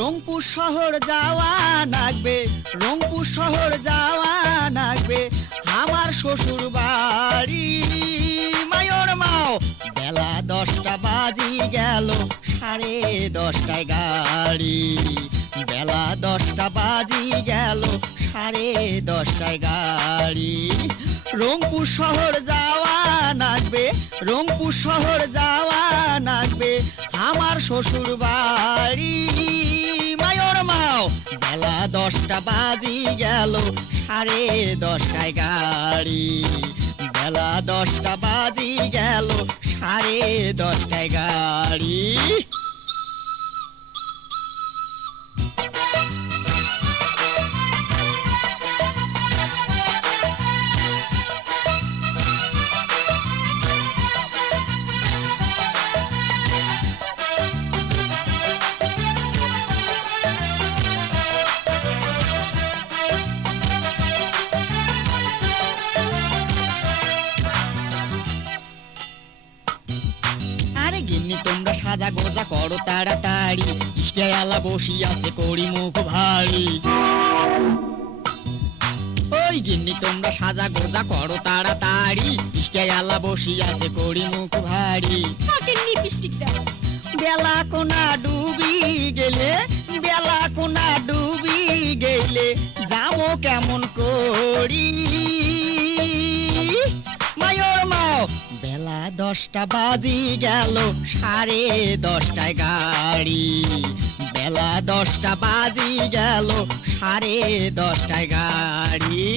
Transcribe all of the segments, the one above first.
রংপুর শহর যাওয়া লাগবে, রংপুর শহর যাওয়া লাগবে, আমার শ্বশুর বাড়ি মায়োর মাও। বেলা 10টা বাজি গেল, 10:30টায় গাড়ি। বেলা 10টা বাজি গেল, 10:30টায় গাড়ি। রংপুর শহর যাওয়া লাগবে, রংপুর শহর যাওয়া লাগবে, আমার শ্বশুর বাড়ি মায়োর মাও। বেলা 10টা বাজি গেল, 10:30টায় গাড়ি। বেলা 10টা বাজি গেল, 10:30টায় গাড়ি। আরে গিন্নি তোমরা সাজা গোজা করো তাড়াতাড়ি, ইস্টায়ালা বসি আছে করি মুখ ভারী। ওই গিন্নি তোমরা সাজা গোজা করো তাড়াতাড়ি, ইস্টায়ালা বসি আছে করি মুখ ভারী। বেলা কোনা ডুবি গেলে, বেলা কোনা ডুবি গেলে যাবো কেমন করি মায়োর মাও। বেলা 10টা বাজি গেল, 10:30টায় গাড়ি। বেলা 10টা বাজি গেল, 10:30টায় গাড়ি।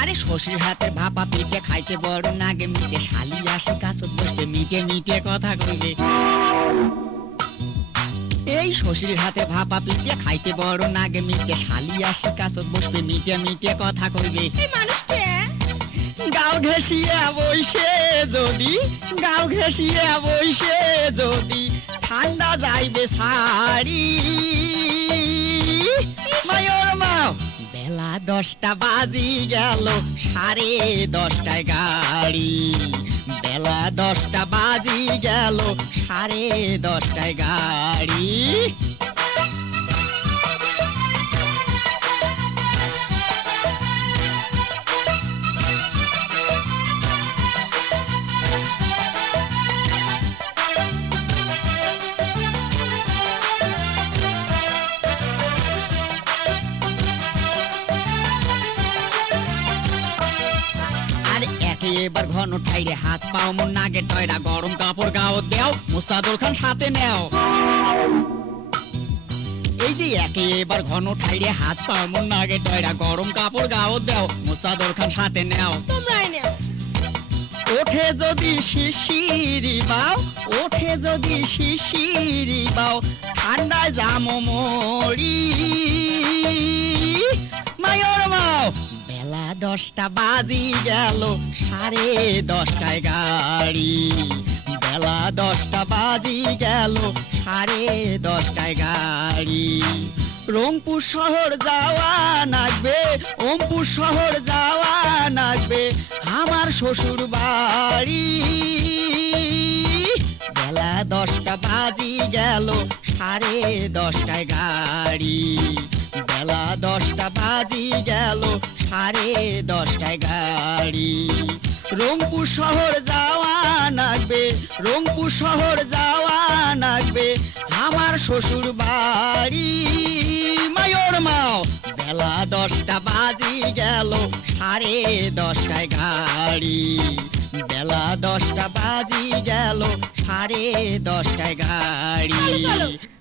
আরে শশীর হাতে ভাপা পিঠে খাইতে বড় নাগে মিটে, শালি আসে কাছত বসবে মিটে মিটে কথা কইলে। এই শশীর হাতে ভাপা পিঠে খাইতে বড় নাগে মিটে, শালি আসে কাছত বসবে মিটে মিটে কথা কইবে। গাও ঘেঁষিয়া বইসে যদি, গাও ঘেঁষিয়া বইসে যদি ঠান্ডা যাইবে সারি মায়োর মাও। বেলা 10টা বাজি গেল, 10:30টায় গাড়ি। বেলা 10টা বাজি গেল, 10:30টায় গাড়ি। এবার ঘন ঠাইরে হাত পাও মন নাগে টয়রা, গরম কাপড় গাও দেও, মুসাদুর খান সাথে নেও। এই যে একে এবার ঘন ঠাইরে হাত পাও মন নাগে টয়রা, গরম কাপড় গাও দেও, মুসাদুর খান সাথে নেও। ওঠে যদি শিশিরি বাও, ওঠে যদি শিশিরি বাও, ঠান্ডায় জামো মরি মায়োর মাও। বেলা 10টা বাজি গেল, 10:30টায় গাড়ি। বেলা 10টা বাজি গেল, 10:30টায় গাড়ি। রংপুর শহর যাওয়া লাগবে, ওমপুর শহর যাওয়া লাগবে, আমার শ্বশুর বাড়ি। বেলা 10টা বাজি গেল, 10:30টায় গাড়ি। বেলা 10টা বাজি গেল, 10:30টায় গাড়ি। রংপুর শহর যাওয়া লাগবে, রংপুর শহর যাওয়া লাগবে, আমার শ্বশুর বাড়ি মায়োর মাও। বেলা 10টা বাজি গেল, 10:30টায় গাড়ি। বেলা 10টা বাজি গেল, 10:30টায় গাড়ি।